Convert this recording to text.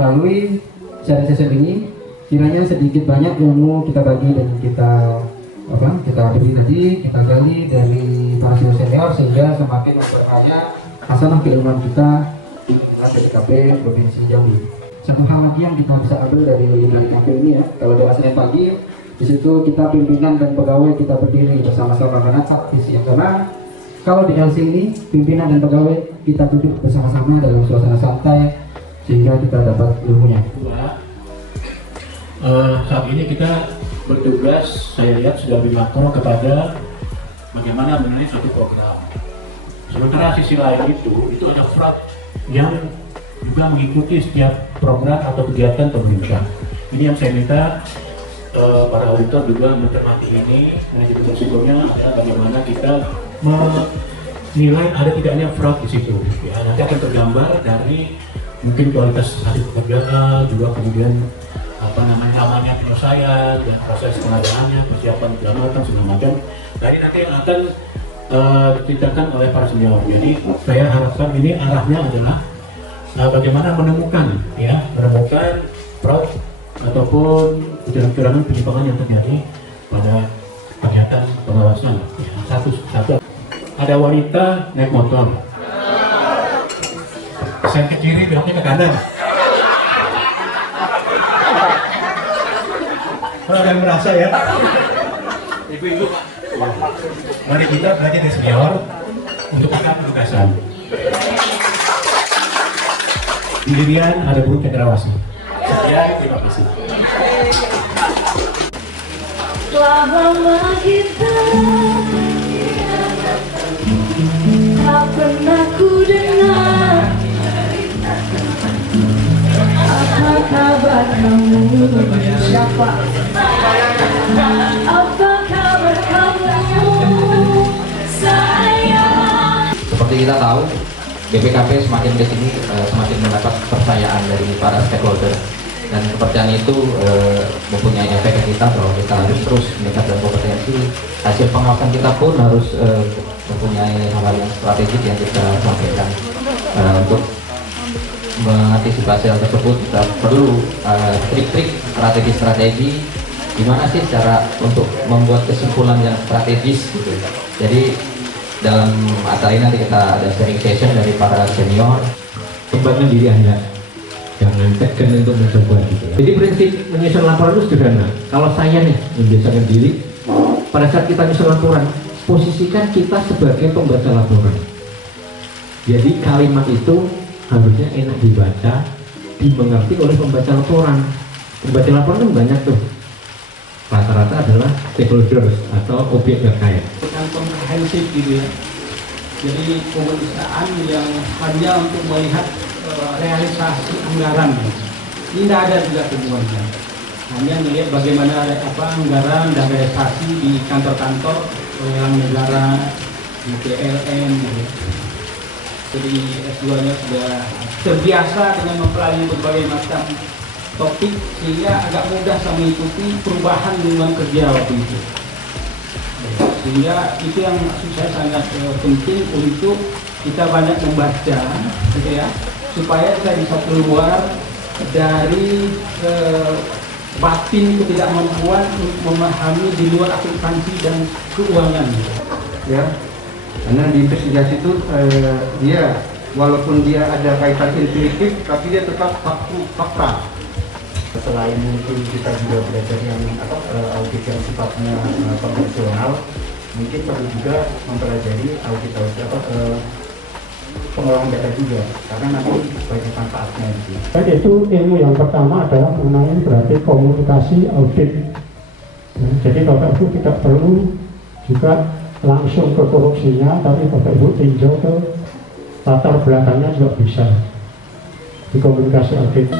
melalui sharing session ini, kiranya sedikit banyak ilmu kita bagi dan kita beri tadi, kita gali dari para senior sehingga semakin memperkaya hasanah keilmuan kita dengan PDKP Provinsi Jambi. Satu hal lagi yang kita bisa ambil dari KP ini ya, kalau doa Senin pagi di situ kita pimpinan dan pegawai kita berdiri bersama-sama menatap visi yang karena kalau di LC ini pimpinan dan pegawai kita duduk bersama-sama dalam suasana santai sehingga kita dapat ilmunya. Saat ini kita bertugas, saya lihat sudah bermakro kepada bagaimana mengenai suatu program. Sementara sisi lain itu ada fraud yang juga mengikuti setiap program atau kegiatan pemerintah. Ini yang saya minta para auditor juga mencermati ini. Manajemen risikonya adalah bagaimana kita menilai ada tidaknya fraud di situ. Ya, nanti akan tergambar dari mungkin kualitas hasil pekerjaan, juga kemudian namanya penyelesaian dan proses pengadaannya, persiapan penyelamatan segala macam. Dari nanti yang akan diceritakan oleh para senior. Jadi saya harapkan ini arahnya adalah bagaimana menemukan fraud ataupun kecurangan penyimpangan yang terjadi pada kegiatan pengawasan. Ya, satu ada wanita naik motor, sen ke kiri beloknya ke kanan. Kalau ada yang merasa ya, ibu-ibu, mari kita belajar dari senior untuk kita penugasan. Di dirian ada guru cendrawasih. Sekian, terima kasih. Telah lama kita tak pernah ku dengar apa kabar kamu, siapa? Apa kabar kamu, sayang? Seperti kita tahu, BPKP semakin ke sini semakin mendapat kepercayaan dari para stakeholder, dan kepercayaan itu mempunyai efek ke kita bahwa kita harus terus meningkatkan kompetensi. Hasil pengawasan kita pun harus mempunyai hal-hal yang strategis yang kita sampaikan. Untuk mengantisipasi hal tersebut kita perlu trik-trik strategi gimana sih cara untuk membuat kesimpulan yang strategis gitu. Jadi dalam acara ini nanti kita ada sharing session dari para senior. Kembangkan diri Anda, jangan tekan untuk mencoba gitu ya. Jadi prinsip menyusun laporan itu sederhana. Kalau saya nih membiasakan diri, pada saat kita menyusun laporan, posisikan kita sebagai pembaca laporan. Jadi kalimat itu harusnya enak dibaca, dimengerti oleh pembaca laporan. Pembaca laporan kan banyak tuh, rata-rata adalah stakeholders atau objek terkait. Dengan komprehensif gitu ya. Jadi pemeriksaan yang hanya untuk melihat realisasi anggaran. Ini tidak ada juga temuannya. Hanya melihat bagaimana anggaran dan realisasi di kantor-kantor yang negara, di PLN. Gitu. Jadi S2-nya sudah terbiasa dengan mempelajari berbagai macam topik sehingga agak mudah mengikuti perubahan lingkungan kerja waktu itu. Sehingga itu yang maksud saya sangat penting untuk kita banyak membaca, gitu ya, supaya kita bisa keluar dari batin ketidakmampuan untuk memahami di luar akuntansi dan keuangan. Ya, karena di investigasi itu dia walaupun dia ada kaitan intuitif, tapi dia tetap fakta. Selain mungkin kita juga belajar yang audit yang sifatnya konvensional, mungkin perlu juga mempelajari audit pengolahan data juga, karena nanti banyak manfaatnya gitu. Jadi itu ilmu yang pertama adalah mengenai berarti komunikasi audit. Jadi Bapak Ibu tidak perlu juga langsung ke korupsinya, tapi Bapak Ibu tinjau ke latar belakangnya juga bisa di komunikasi audit.